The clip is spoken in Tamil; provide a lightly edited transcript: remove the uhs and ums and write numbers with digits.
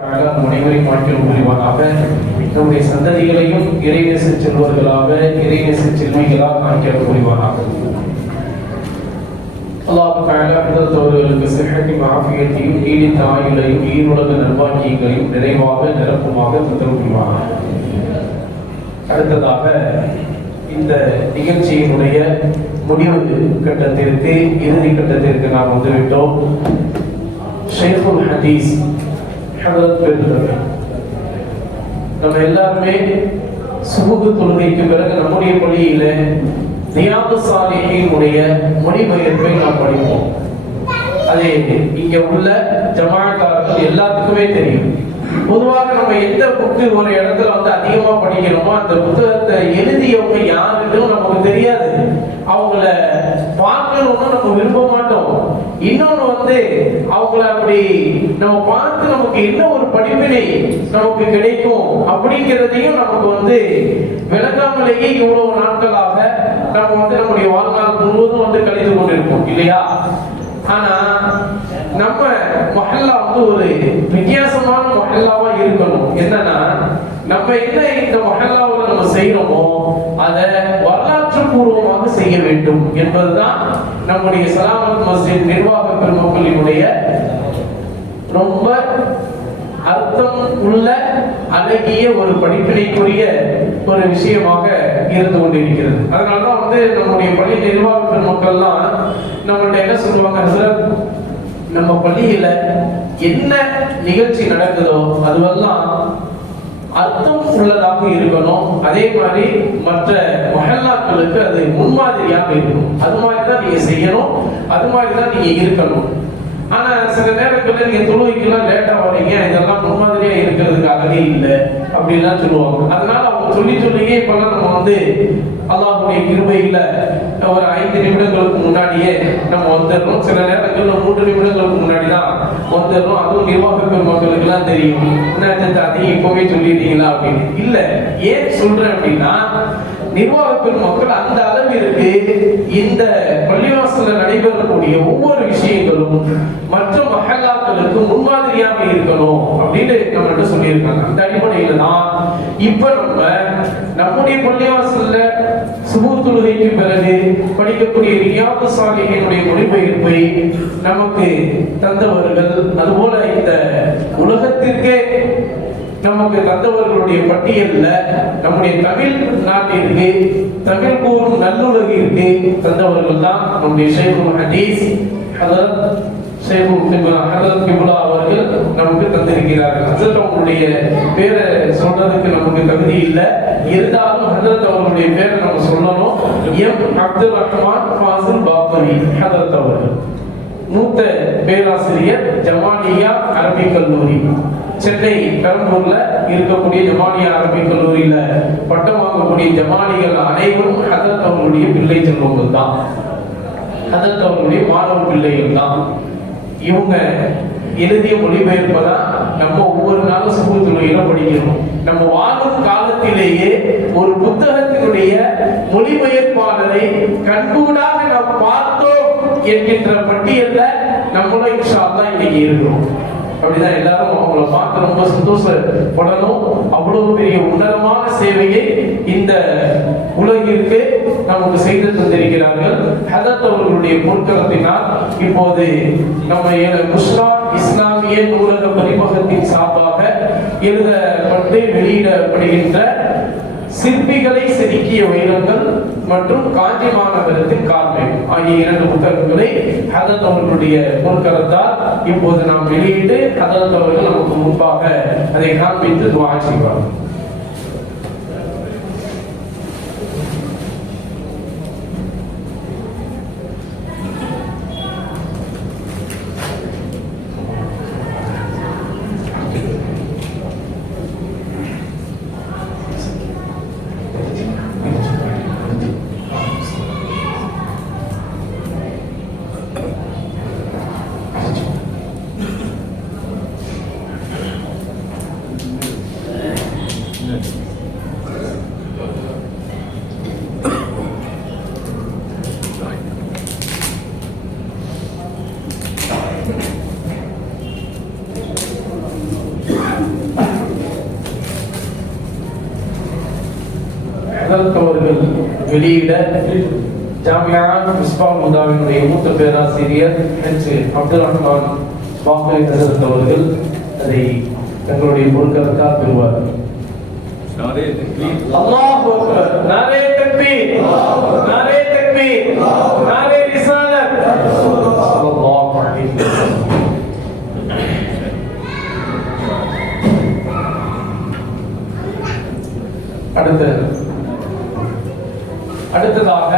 அனைவரையும் வாழ்க்கையில் புரிவானாக. நம்முடைய சந்ததிகளையும் இறைநேச செல்வர்களாக இறைநேச செல்விகளாக ஆக்கிய புரிவானாக. அல்லாஹ் தஆலா அவர்களுக்கு சிஹத்தையும் ஆஃபியத்தையும் நீடித்த ஆயுளையும் ஈருலக நல்வாக்கியங்களையும் நிறைவாக நிரப்புமாக தந்தருள்வானாக. அடுத்ததாக இந்த நிகழ்ச்சியினுடைய முடிவு கட்டத்திற்கு இறுதி கட்டத்திற்கு நாம் வந்துவிட்டோம். ஷைகுல் ஹதீஸ் ஹதரத் பெருந்தகை நம்ம எல்லாருமே சுபுகு தொழுகைக்கு பிறகு நம்முடைய பள்ளியில ரியாது ஸாலிஹீனுடைய மொழிபெயர்ப்பை நாம் படிப்போம். அது இங்க உள்ள ஜமாஅத்தார்கள் எல்லாத்துக்குமே தெரியும். பொதுவாக நம்ம எந்த புக்கு ஒரு இடத்துல அதிகமா படிக்கிறோமோ அந்த புத்தகத்தை எழுதியவங்க யாருன்னு நமக்கு தெரியாது. அவங்கள பார்க்கணும்னு நம்ம விரும்ப மாட்டோம். இன்னொன்னு அவங்கள அப்படி நம்ம பார்த்து நமக்கு என்ன ஒரு படிப்பினை நமக்கு கிடைக்கும் அப்படிங்கிறதையும் நமக்கு விளங்காமலேயே இவ்வளவு நாட்களாக நம்ம நம்முடைய வாழ்நாள் முழுவதும் கழித்து கொண்டிருக்கோம் இல்லையா? ஆனா நம்ம மஹல்லா ஒரு வித்தியாசமான மஹல்லாவா இருக்கணும். என்னன்னா நம்ம என்ன இந்த மஹல்லாவில் நம்ம செய்யறோமோ அதை வரலாற்று பூர்வமாக செய்ய வேண்டும் என்பதுதான் நம்முடைய சலாமத் மஸ்ஜித் நிர்வாக பெருமக்களினுடைய ரொம்ப அர்த்தம் உள்ள அழகிய ஒரு படிப்பினைக்குரிய ஒரு விஷயமாக இருந்து கொண்டிருக்கிறது. அதனாலதான் நம்முடைய பள்ளி நிர்வாக பெருமக்கள்லாம் நம்மள்ட்ட என்ன சொல்லுவாங்க, நம்ம பள்ளியில என்ன நிகழ்ச்சி நடக்குதோ அதுவெல்லாம் அர்த்தம் உள்ளதாக இருக்கணும். அதே மாதிரி மற்ற மஹல்லாக்களுக்கு அது முன்மாதிரியாக இருக்கணும். அது மாதிரிதான் நீங்க செய்யணும், அது மாதிரிதான் நீங்க இருக்கணும். ஆனா சில நேரங்களில் நீங்க தொழுகைக்கெல்லாம் லேட்டா வரீங்க, இதெல்லாம் முன்மாதிரியா இருக்கிறதுக்கு அழகே இல்லை அப்படின்லாம் சொல்லுவாங்க. அதனால அவங்க சொல்லியே இப்பெல்லாம் நம்ம அல்லாஹ்வுடைய கிருபையில ஒரு 5 நிமிடங்களுக்கு முன்னாடியே நம்ம வந்துடுறோம். சில நேரங்கள்ல 3 நிமிடங்களுக்கு முன்னாடி தான் வந்துடுறோம். அதுவும் நிர்வாக பெருமக்களுக்கு எல்லாம் தெரியும், அதையும் இப்பவே சொல்லிட்டீங்களா அப்படின்னு. இல்ல, ஏன் சொல்றேன் அப்படின்னா நிர்வாக பெருமக்கள் அந்த அளவிற்கு இந்த பள்ளிவாசல்ல நடைபெறக்கூடிய ஒவ்வொரு விஷயங்களும் மற்ற மஹல்லாக்களுக்கு முன்மாதிரியாக இருக்கணும் அப்படின்னு நம்மகிட்ட சொல்லியிருக்காங்க. அந்த அடிப்படையில தான் இப்ப நம்முடைய பள்ளிவாசல்ல சுபஹ் தொழுகைக்கு பிறகு படிக்கக்கூடிய ரியாது ஸாலிஹீனுடைய மொழிபெயர்ப்பை நமக்கு தந்தவர்கள், அதுபோல இந்த உலகத்திற்கே நமக்கு தந்தவர்களுடைய பட்டியல்ல நம்முடைய தமிழ் நாட்டிற்கு தமிழ் கூறும் நல்லுலகிற்கு தந்தவர்கள் தான் நம்முடைய ஷைகுல் ஹதீஸ் ஹதரத் கிப்லா அவர்கள் நமக்கு தந்திருக்கிறார்கள். ஹதரத் அவங்களுடைய பேரை சொல்றதுக்கு நமக்கு தகுதி இல்லை, இருந்தாலும் ஹதரத் அவர்களுடைய பேரை நம்ம சொல்லணும். எம் அப்துல் ரஹ்மான் ஃபாசில் பாக்கவி ஹதரத் அவர்கள் மூத்த பேராசிரியர், ஜமானியா அரபிக் கல்லூரி, சென்னை பெரம்பூர்ல இருக்கக்கூடிய ஜமானியா அரபிக் கல்லூரியில பட்டம் வாங்கக்கூடிய ஜமானிகள் அனைவரும் ஹதரத் அவர்களுடைய பிள்ளை செல்வங்கள் தான், ஹதரத் அவர்களுடைய மாணவ பிள்ளைகள் தான். இவங்க எழுதிய மொழிபெயர்ப்பதான் நம்ம ஒவ்வொரு நாளும் சுபஹ் தொழுகையில படிக்கணும். நம்ம வாழும் காலத்திலேயே ஒரு புத்தகத்தினுடைய மொழிபெயர்ப்பாளரை கண்கூடாக நாம் பார்த்தோம் என்கின்ற பட்டியல்ல நம்மளும் இன்ஷா அல்லாஹ் இன்னைக்கு இருக்கிறோம். அப்படிதான் எல்லாரும் அவங்கள பார்த்து ரொம்ப சந்தோஷப்படணும். அவ்வளவு பெரிய உன்னதமான சேவையை இந்த உலகிற்கு நமக்கு செய்து தந்திருக்கிறார்கள். ஹதரத் அவர்களுடைய பொற்களத்தினால் இப்போது நம்ம புஷ்ரா இஸ்லாமிய நூலக பதிப்பகத்தின் சார்பாக எழுதப்பட்டு வெளியிடப்படுகின்ற சிற்பிகளை செதுக்கிய வைரங்கள் மற்றும் காஞ்சி மாநகரத்தின் கார்மேகம் ஆகிய 2 புத்தகங்களை ஹதரத் அவர்களுடைய பொற்களத்தால் இப்போது நாம் வெளியிட்டு ஹதரத் அவர்கள் நமக்கு முன்பாக அதை காண்பித்து துஆ செய்வார்கள். வெளியிட ஜாமியா மிஸ்பாஹுல் ஹுதாவினுடைய மூத்த பேராசிரியர் ஹெச் அப்துல் ரஹ்மான் பாக்வி ஹசரத் அவர்கள் அதை தங்களுடைய பொருட்களுக்காக பெறுவார்கள். அல்லாஹு அக்பர். நாரே தக்பீர், நாரே தக்பீர், நாரே ரிசாலத். ஸல்லல்லாஹு அலைஹி வஸல்லம். அடுத்ததாக